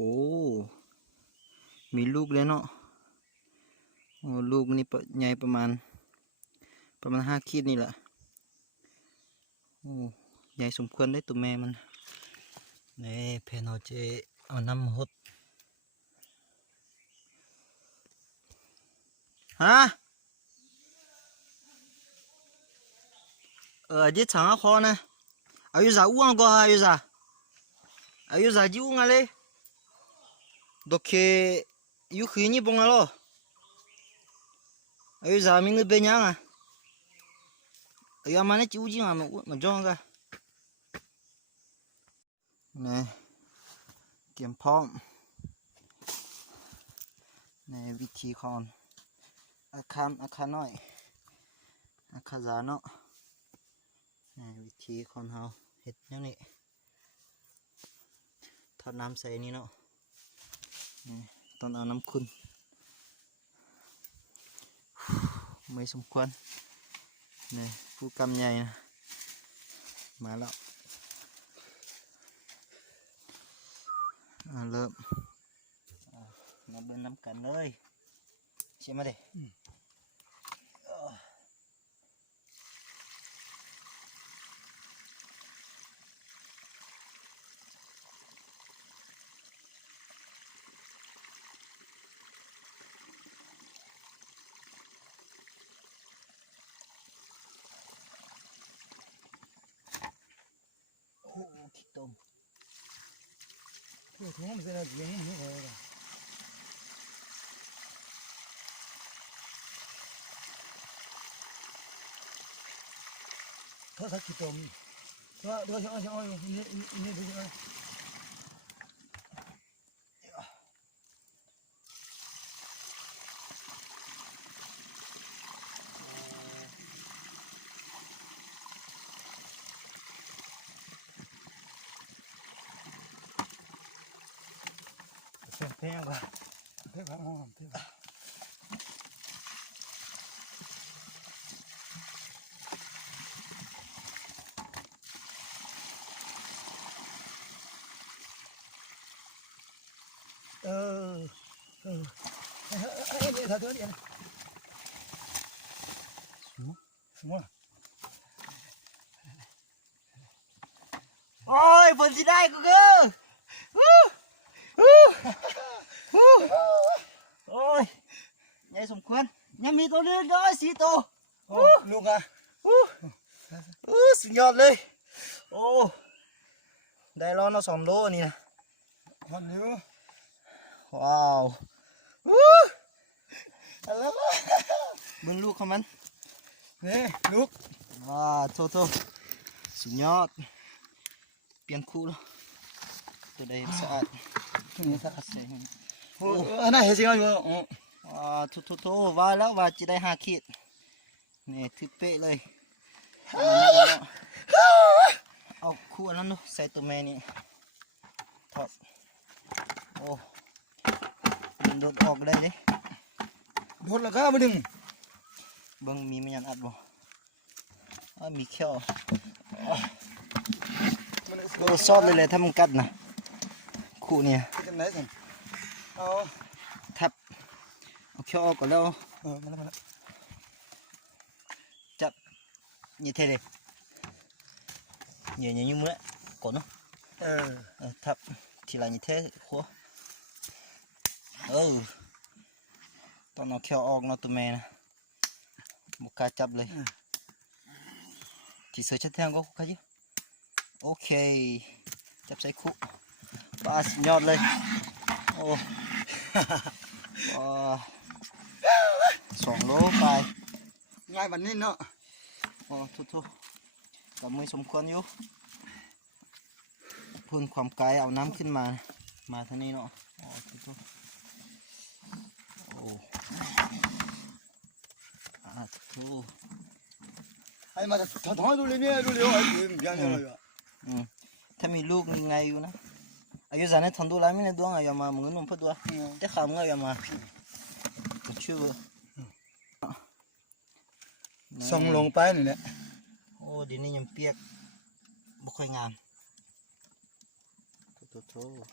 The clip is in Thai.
โอ้ มีลูกแล้วเนาะโอ้ลูกนี่ใหญ่ประมาณ ประมาณห้าขีดนี่แหละโอ้ใหญ่สมควรได้ตัวแม่มันนี่เพนเอาเจเอาน้ำหดฮะเออจิตสังอาคอนะอายุสาอ้วงก็อายุสาอายุสาจิ้วงอะไราเห็ดแนวนี้ทอดน้ำใส่นี่เนาะนี่ตอนเอาน้ำคุณไม่สมควรนี่ผู้กำใหญ่นะ มาแล้วอ่าเริ่มอ่ามาเบิ่งน้ำกันเลยใ这东我们现在自己能活了，他才去着迷。啊，老乡，老乡，你你这个。 เป็นแพงกว่าเพื่อความหอมเพื่อเออเออเออเออเดี๋ยวเธอเดี๋ยวเดี๋ยวสูงสูงอ่ะโอ้ยฝนสิได้กูเก้อ โอ้ยใหญ่สมควรยังมีตัวเลือกด้วยสีโตลูกอะสุดยอดเลย โอ้ได้ร้อนเอาสองโลนี่นะฮอนยูว้าวอู้อะไรมึงลูกเขามันเฮ้ลูกว้าโทโทสุดยอด เปลี่ยนคู่แล้วตัวได้สะอาดนี่สะอาดเสีย น่าเห็นสิครับอ๋อทุทุกๆว่าแล้วว่าจะได้หาขีดนี่ถือเป๊ะเลยเอาคู่อันนั้นดูใส่ตัวแม่นี่ถอดโอ้มันโดดออกได้เลยโดดแล้วก็มาดึงบิ้งมีไม่ยันอัดบ่มีเขียวโอ้ซอดเลยเลยถ้ามึงกัดนะคู่เนี่ย เอาทับเอาเขียวออกก่อนแล้วเออมาแล้วมาแล้วจับ như thế này nhiều như mưa cổ nó ừ. thập thì là như thế khô ừ tao nó kêu ong nó tụi mày nè một cái chắp lên ừ. thì sửa chất theo có cái chứ ok chắp sẽ khô ba nhọt lên โอ้สองโลไป ง่ายแบบนี้เนาะ โอ้ทุกทุกกัไม่สมควรอยู่พ่นความไกลเอาน้ำขึ้นมา มาทางนี้เนาะ โอ้ทุกทุกโอ้อาทุกไอ้มาจะถอยดูเลยเนี่ยดูเร็ไอ้เบี้ยเบี้ยเนี่ยถ้ามีลูกมีไงอยู่นะ อายุสานเนี่ยทนดูแลไม่ได้ดวงอะยามามึงนุ่มพอตัวแต่ขามก็ยามาจะชื่อส่งลงไปนี่แหละโอ้ดีนี่ยังเปียกไม่ค่อยงามโทษ